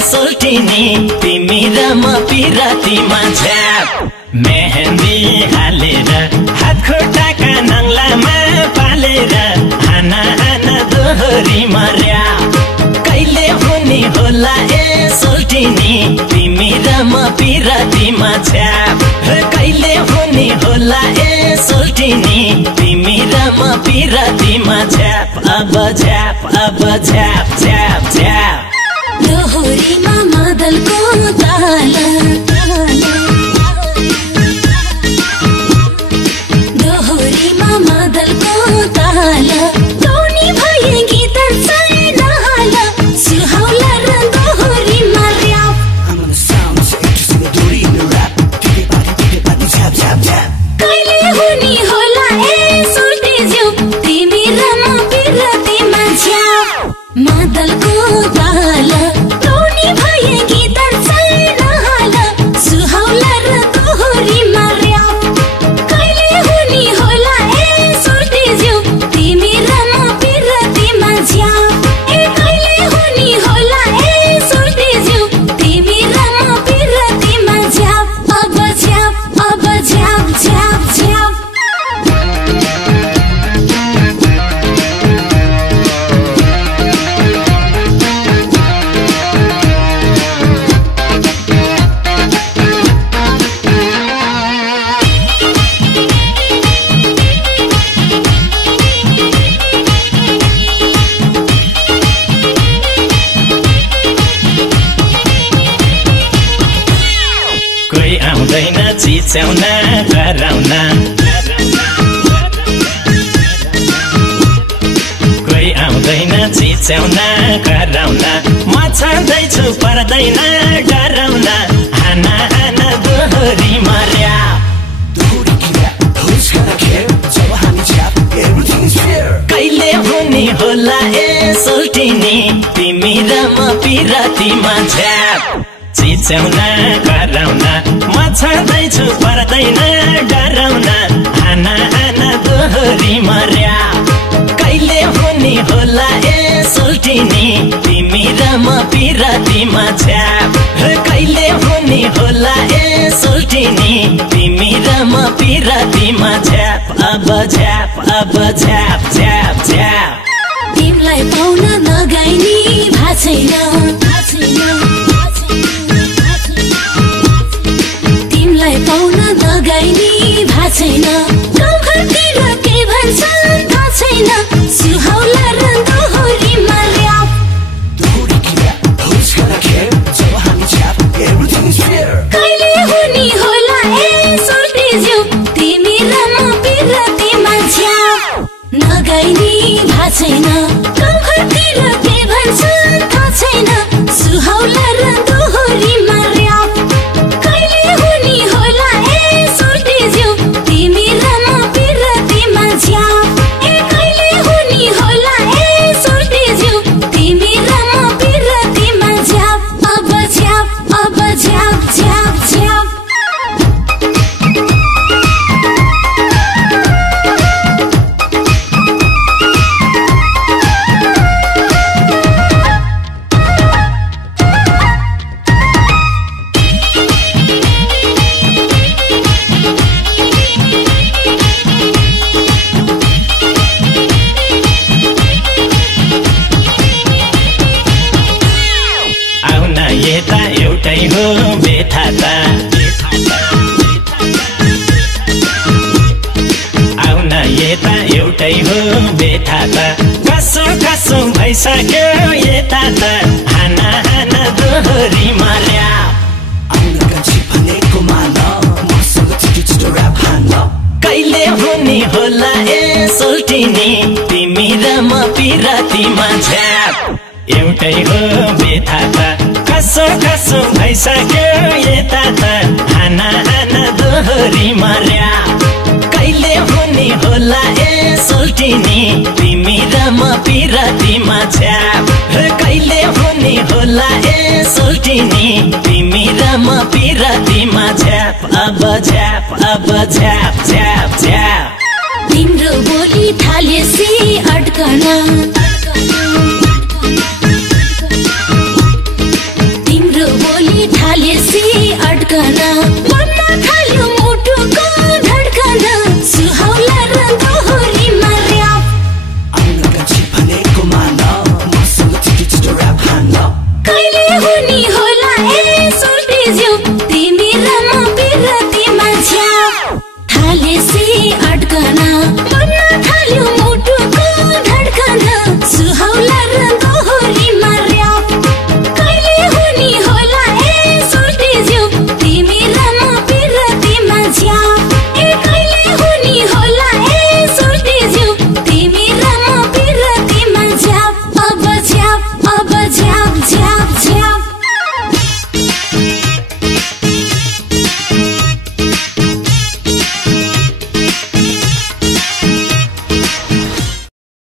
सोल्टिनी तिमी र म पिरातीमा झ्याप मेहन्दी हालेर हात खुट्टाका नङ्लामा पालेर हाना हाना दोहोरी मर्या कहिले हुने होला ए सोल्टिनी तिमी र म पिरातीमा झ्याप कहिले हुने होला ए सोल्टिनी तिमी र म पिरातीमा झ्याप अब झ्याप झ्याप झ्याप दोहोरीमा मादलको ताल दोहोरीमा मादलको ताल टोनी भए गीत छैन हाल सुहाउला र दोहोरीमा र्याप कहिले हुने होला ए सोल्टिज्यू तिमी र म पिरातीमा झ्याप मादलको ताल टोनी भए गीत छैन हाल सुहाउला र दोहोरीमा र्याप कहिले हुने होला ए सोल्टिज्यू तिमी र म पिरातीमा झ्याप कहिले हुने होला ए सोल्टिज्यू तिमी र म पिरातीमा झ्याप अब झ्याप झ्याप झ्याप कोही आउँदैन चिच्याउन कराउन कोही आउँदैन चिच्याउन कराउन म छँदैछु पर्दैन डराउन हाना हाना दोहोरी मर्या कहिले हुने होला ए सोल्टिनी तिमी र म पिरातीमा झ्याप चिच्याउन कराउन म छँदैछु पर्दैन डराउन हाना हाना दोहोरी मर्या कहिले हुने होला ए सोल्टिनी तिमी र म पिरातीमा झ्याप कहिले हुने होला ए सोल्टिनी तिमी र म पिरातीमा झ्याप अब झ्याप झ्याप झ्याप तिमीलाई पाउन नगाइनी भाछैन तिमीलाई पाउन नगाइनी भाछैन गाउँघरतिर के भन्छन् थाहा छैन सुहाउला र दोहोरीमा र्याप कहिले हुने होला ए सोल्टिज्यू तिमी र म पिरातीमा झ्याप नगाइनी भाछैन गाउँघरतिर के भन्छन् थाहा छैन सुहाउला र दोहोरीमा र्याप कहिले हुने होला ए सोल्टिज्यू तिमी र म पिरातीमा झ्याप कहिले हुने होला ए सोल्टिज्यू तिमी र म पिरातीमा झ्याप अब झ्याप झ्याप झ्याप आउन यता एउटै हो बेथा त आउन यता एउटै हो बेथा त कसो कसो भइसक्यो यता त हाना हाना दोहोरी मर्या कहिले हुने होला ए सोल्टिनी तिमी र म पिरातीमा झ्याप एउटै हो बेथा त कसो कसो भइसक्यो यता त हाना हाना दोहोरी मर्या कहिले हुने होला ए सोल्टिनी तिमी र म पिरातीमा झ्याप कहिले हुने होला ए सोल्टिनी तिमी र म पिरातीमा झ्याप अब झ्याप तिम्रो बोली थालेसी अड्कन